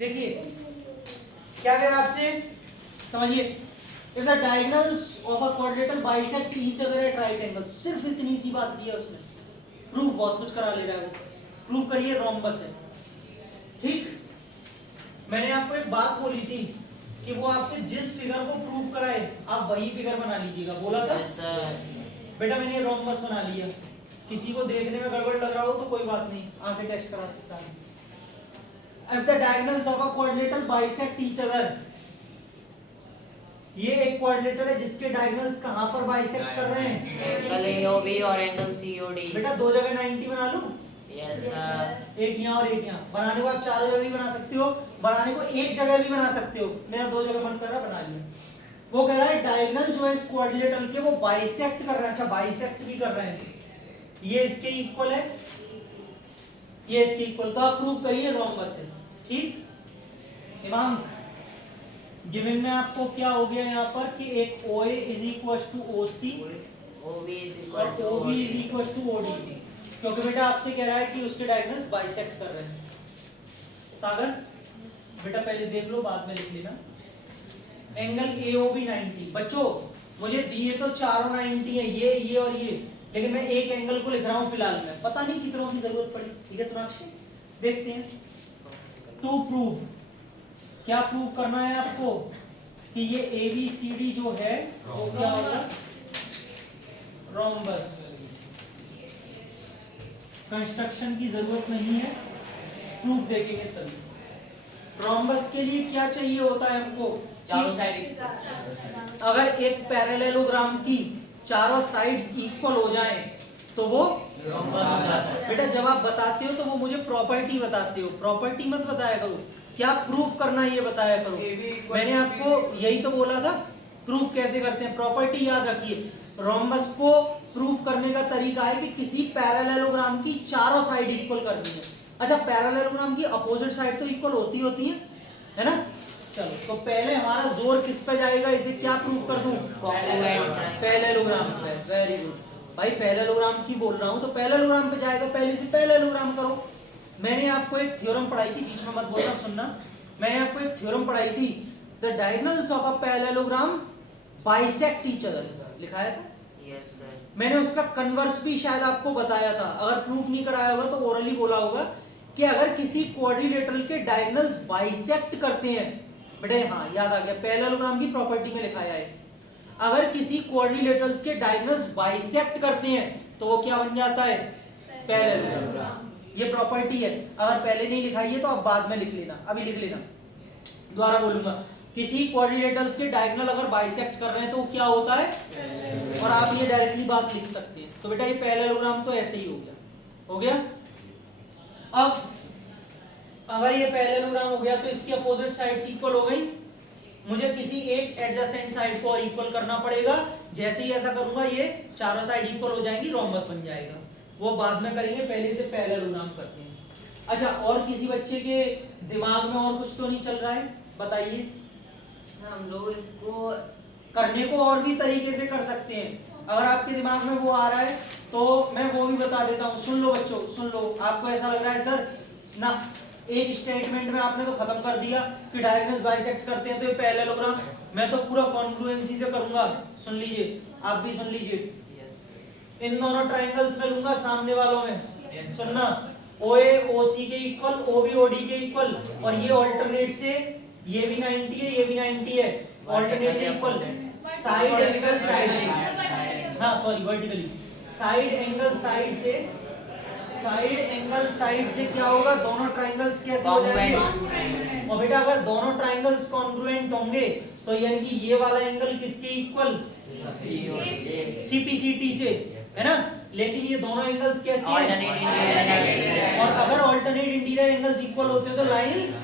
देखिए क्या कह रहा है आपसे, समझिए। If the diagonals of a quadrilateral bisect each other at right angle, सिर्फ इतनी सी बात दी है उसने। प्रूफ बहुत कुछ करा ले रहा है वो। प्रूफ करिए रोम्बस है, ठीक। मैंने आपको एक बात बोली थी कि वो आपसे जिस फिगर को प्रूव कराए आप वही फिगर बना लीजिएगा, बोला था। बेटा मैंने रोम्बस बना लिया, किसी को देखने में गड़बड़ लग रहा हो तो कोई बात नहीं, आके टेस्ट करा सकता है। If the diagonals of a quadrilateral bisect each other, ये एक क्वाड्रिलेटरल है जिसके डायगोनल्स कहां पर बाइसेक्ट कर रहे हैं, एंगल AOB और एंगल COD। बेटा दो जगह 90 बना लूं? Yes sir. एक यहाँ और एक यहाँ। बनाने को आप चारों जगह भी बना सकते हो, बनाने को एक जगह भी बना सकते हो। मेरा दो जगह मन कर रहा है, बना लिया। वो कह रहा है डायगोनल जो है इस क्वाड्रिलेटरल के वो बाइसेक्ट कर रहे हैं। अच्छा बाइसेक्ट भी कर रहे हैं, ये इसके इक्वल है, ये इसके इक्वल, तो आप प्रूव करिए रोम्बस है, ठीक। हिमांक गिवन में आपको क्या हो गया यहाँ पर कि एक OA is equal to OC OB is और equal to OB is equal to OD, क्योंकि बेटा आपसे कह रहा है कि उसके डायगोनल्स बाइसेक्ट कर रहे हैं। सागर बेटा पहले देख लो, बाद में लिख लेना। Angle AOB 90। बच्चों मुझे दिए तो चारों 90 है, ये और ये, लेकिन मैं एक एंगल को लिख रहा हूँ फिलहाल में, पता नहीं कितनों की जरूरत पड़ी। ठीक है सोनाक्षी, देखते हैं। टू प्रूव, क्या प्रूव करना है आपको कि ये ABCD जो है वो क्या होगा, रोम्बस। कंस्ट्रक्शन की जरूरत नहीं है, प्रूफ देखेंगे सभी। रोम्बस के लिए क्या चाहिए होता है हमको, चारों साइड अगर एक पैरेललोग्राम की चारों साइड्स इक्वल हो जाएं तो वो रोम्बस। बेटा जब आप बताते हो तो वो मुझे प्रॉपर्टी बताते हो, प्रॉपर्टी मत बताया करो, क्या प्रूफ करना है ये बताया करो। मैंने आपको यही तो बोला था, प्रूफ कैसे करते हैं, प्रॉपर्टी याद रखिए। रोम्बस को प्रूफ करने का तरीका है कि किसी पैरेललोग्राम की चारों साइड इक्वल करनी है। अच्छा पैरेललोग्राम की अपोजिट साइड तो इक्वल होती है ना। चलो तो पहले हमारा जोर किस पे जाएगा, इसे क्या प्रूफ कर दूं, पैरेललोग्राम पे। वेरी गुड भाई, पैरेललोग्राम की बोल रहा हूं तो पैरेललोग्राम पे जाएगा, पहले से पैरेललोग्राम करो। मैंने आपको एक थ्योरम पढ़ाई थी, बीच में मत बोलना, सुनना। मैंने आपको एक थ्योरम पढ़ाई थी, the diagonals of a parallelogram bisect each other, लिखाया था। Yes sir. मैंने उसका कन्वर्स भी शायद आपको बताया था, अगर प्रूफ नहीं कराया होगा तो ओरली बोला होगा कि अगर किसी क्वाड्रिलेटरल के डायगोनल्स बाइसेक्ट करते हैं, बेटे हाँ याद आ गया, पैरेललोग्राम की प्रॉपर्टी में लिखाया है, अगर किसी क्वाड्रिलेटरल्स के डायगोनल्स बाइसेक्ट करते हैं तो वो क्या बन जाता है, पैरेललोग्राम। ये प्रॉपर्टी है, अगर पहले नहीं लिखाई है तो आप बाद में लिख लेना, अभी लिख लेना, दोबारा बोलूंगा। किसी क्वाड्रिलेटरल्स के डायगोनल अगर बाइसेक्ट कर रहे हैं तो क्या होता है, और आप ये डायरेक्टली बात लिख सकते हैं। तो बेटा ये पैरेललोग्राम तो ऐसे ही हो गया। अब अगर ये पैरेललोग्राम हो गया तो इसकी अपोजिट साइड्स इक्वल हो गई, मुझे किसी एक एडजेसेंट साइड को इक्वल करना पड़ेगा। जैसे ही ऐसा करूंगा ये चारों साइड इक्वल हो जाएंगी, रोम्बस बन जाएगा। वो बाद में करेंगे, पहले से पैरेललोग्राम करते हैं। अच्छा और किसी बच्चे के दिमाग में और कुछ तो नहीं चल रहा है, बताइए। हम लोग इसको करने को और भी तरीके से कर सकते हैं, अगर आपके दिमाग में वो आ रहा है तो मैं वो भी बता देता हूँ। सुन लो बच्चों, सुन लो। आपको ऐसा लग रहा है सर ना, एक स्टेटमेंट में आपने तो खत्म कर दिया कि डायगोनल्स बाइसेक्ट करते हैं तो ये पैरेललोग्राम, मैं तो पूरा कॉन्ग्रुएंसी से करूंगा। सुन लीजिए, आप भी सुन लीजिए। इन दोनों ट्राइंगल्स में लूंगा, सामने वालों में सुनना, OA OC के इक्वल, OB OD के इक्वल, और ये ऑल्टरनेट से ये भी 90 है, ये भी 90 है, ऑल्टरनेट से इक्वल। साइड एंगल साइड, हाँ sorry vertically, side angle side से, साइड एंगल साइड से क्या होगा, दोनों ट्राइंगल्स कैसे हो जाएंगे। और बेटा अगर दोनों ट्राइंगल्स कॉन्ग्रुएंट होंगे तो यानी कि ये वाला एंगल किसके इक्वल, CPCT से, है ना। लेकिन ये दोनों एंगल्स कैसे हैं, और अगर ऑल्टरनेट इंटीरियर एंगल्स इक्वल होते तो लाइंस,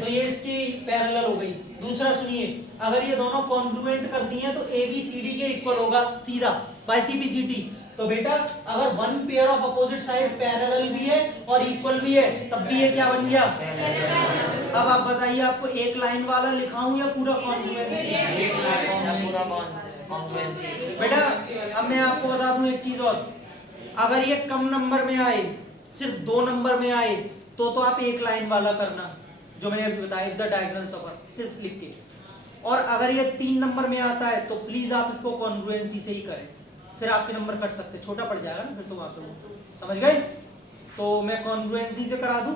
तो ये इसकी पैरेलल हो गई। दूसरा सुनिए, अगर ये दोनों कॉन्ग्रुएंट कर दिए तो ABCD के इक्वल होगा सीधा बाय CPCT। तो बेटा अगर one pair of opposite side parallel भी है और इक्वल भी है तब भी ये क्या बन गया, अब आप बताइए आपको एक लाइन वाला लिखाऊं या पूरा कॉन्ग्रुएंसी, बेटा अब मैं आपको बता दूं एक चीज और, अगर ये कम नंबर में आए, सिर्फ 2 नंबर में आए तो आप एक लाइन वाला करना, जो मैंने अभी बताया, if the diagonals of a, सिर्फ लिख के। और अगर ये 3 नंबर में आता है तो प्लीज आप इसको कॉन्ग्रुएंसी से ही करें, फिर आपके नंबर कट सकते, छोटा पड़ जाएगा ना फिर तो वहां पे वो, समझ गए? तो मैं कॉन्ग्रुएंसी से करा दूं,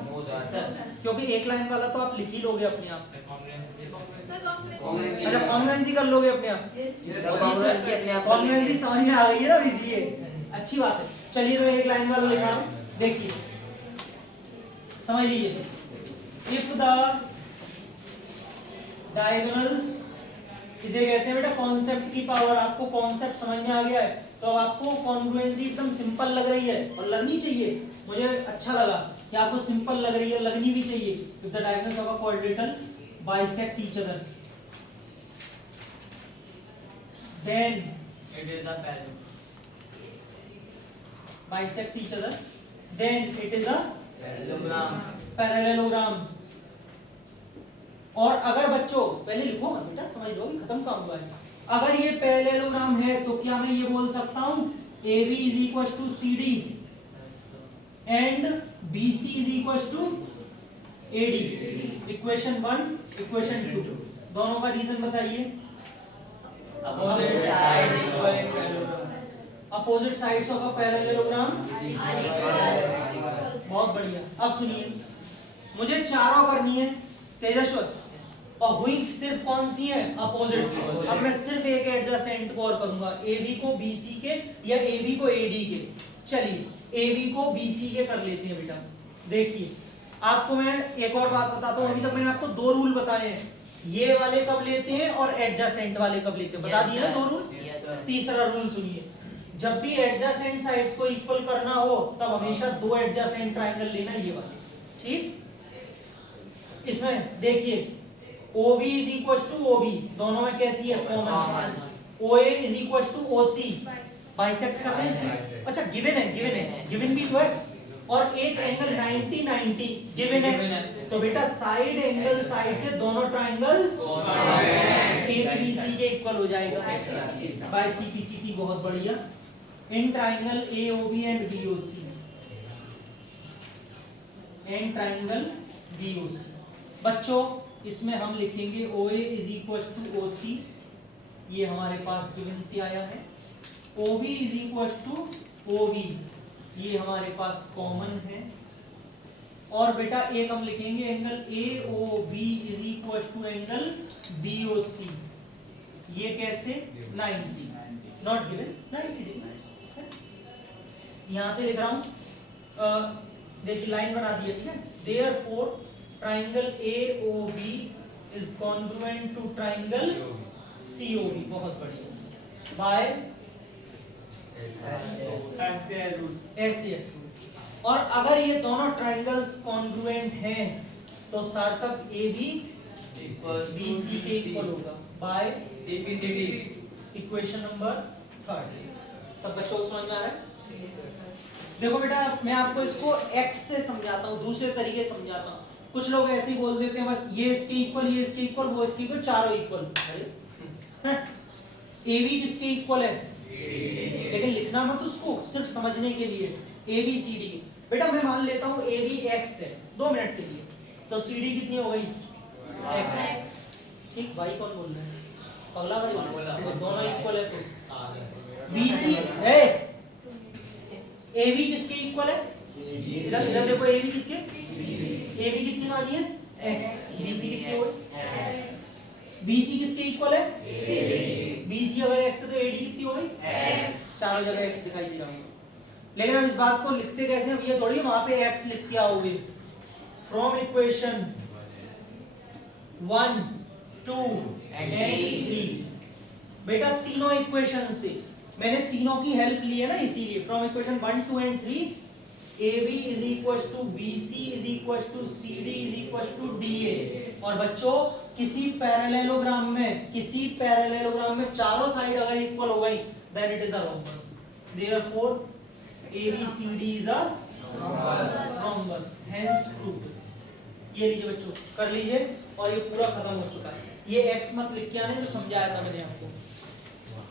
क्योंकि एक लाइन वाला तो आप लिख ही लोगे अपने आप। अच्छा, कॉन्ग्रुएंसी कर लोगे अपने आप, कॉन्ग्रुएंसी समझ में आ गई है ना, इसलिए अच्छी बात है। चलिए तो एक लाइन वाला लिखा हूं, देखिए समझ लीजिए, इफ द डायगोनल्स, इसे कहते हैं बेटा कॉन्सेप्ट की पावर। आपको कॉन्सेप्ट समझ में आ गया है तो अब आपको कॉन्ग्रुएंसी एकदम सिंपल लग रही है और लगनी चाहिए। मुझे अच्छा लगा कि आपको सिंपल लग रही है, लगनी भी चाहिए। If the diagonals of a quadrilateral bisect each other then It is a parallel. bisect each other then it is a Parallelogram. parallelogram। और अगर बच्चों पहले लिखो मत बेटा, समझ लो खत्म काम हुआ है। अगर ये पैरेललोग्राम है तो क्या मैं ये बोल सकता हूं AB is equals to CD and BC is equals to AD, equation 1 equation 2। दोनों का रीजन बताइए। Opposite side equal in parallelogram. Opposite sides of a parallelogram, बहुत बढ़िया। अब सुनिए, मुझे चारों करनी है तेजस्वर, और हुई सिर्फ कौन सी है, अपोजिट। अब मैं सिर्फ एक एडजेसेंट को और करूंगा, AB को BC के या AB को AD के। चलिए AB को BC के कर लेते हैं बेटा। देखिए आपको मैं एक और बात बताता हूँ, अभी तक मैंने आपको 2 रूल बताए हैं, ये वाले कब लेते हैं और एडजेसेंट वाले कब लेते हैं, बता दिए ना 2 रूल। तीसरा रूल सुनिए, जब भी एडजेसेंट साइड्स को इक्वल करना हो तब हमेशा 2 एडजेसेंट ट्रायंगल लेना, ये वाले, ठीक। इसमें देखिए OB is equal to OB, दोनों में कैसी है, common. OA is equal to OC, bisect कर रहे हैं। अच्छा गिवन है, गिवन भी तो है। और एक एंगल 90 90 गिवन है, तो बेटा साइड एंगल साइड से दोनों ट्रायंगल्स ABBC के इक्वल हो जाएगा बाय CPCT। बहुत बढ़िया। In triangle AOB and BOC, in triangle BOC। बच्चों इसमें हम लिखेंगे OA is equal to OC, ये हमारे पास गिवन से आया है। OB is equal to OB, ये हमारे पास कॉमन है। और बेटा एक हम लिखेंगे angle AOB is equal to angle BOC, ये कैसे, 90 नॉट गिवन, 90 डिग्री। यहां से लिख रहा हूं, देखिए लाइन बना दी है, ठीक है। Therefore triangle AOB is congruent to triangle COB, बहुत बढ़िया, बाय SCS। और अगर ये दोनों ट्रायंगल्स कॉन्ग्रुएंट हैं तो सार्थक AB BC के इक्वल होगा बाय CPCT। Equation number 3। सब बच्चों को समझ में आ रहा है? देखो बेटा मैं आपको इसको x से समझाता हूँ, दूसरे तरीके से समझाता हूँ। कुछ लोग ऐसे ही बोल देते हैं बस ये इसके इक्वल, ये इसके इक्वल, वो इसके इक्वल, चारों इक्वल। अरे AB किसके इक्वल है, लेकिन लिखना मत उसको, सिर्फ समझने के लिए। ABCD बेटा मैं मान लेता हूँ AB x है 2 मिनट के लिए, तो CD कितनी हो गई, x, ठीक। भाई कौन बोल रहा है, पगला भाई, तो दोनों इक्वल है तो BC है। AB किसके इक्वल है, इधर देखो AB किसके, AB कितनी मानी है, x, BC कितनी हो गई, BC किसके इक्वल है, BC अगर x है तो AD कितनी हो गई, चारों जगह x दिखाई दे रहा है। लेकिन हम इस बात को लिखते कैसे, अब ये थोड़ी वहां पे x लिख के आओगे। फ्रॉम इक्वेशन 1 2 एंड 3, बेटा तीनों इक्वेशन से मैंने तीनों की हेल्प ली है ना, इसीलिए from equation 1 2 and 3 AB is equals to BC is equals to CD is equals to DA। और बच्चों किसी पैरेललोग्राम में चारों साइड अगर इक्वल हो गई then it is a rhombus, therefore ABCD is a rhombus, hence proved। ये लीजिए बच्चों कर लीजिए, और ये पूरा खत्म हो चुका है। ये x मत लिख के आने जो समझाया था मैंने आपको।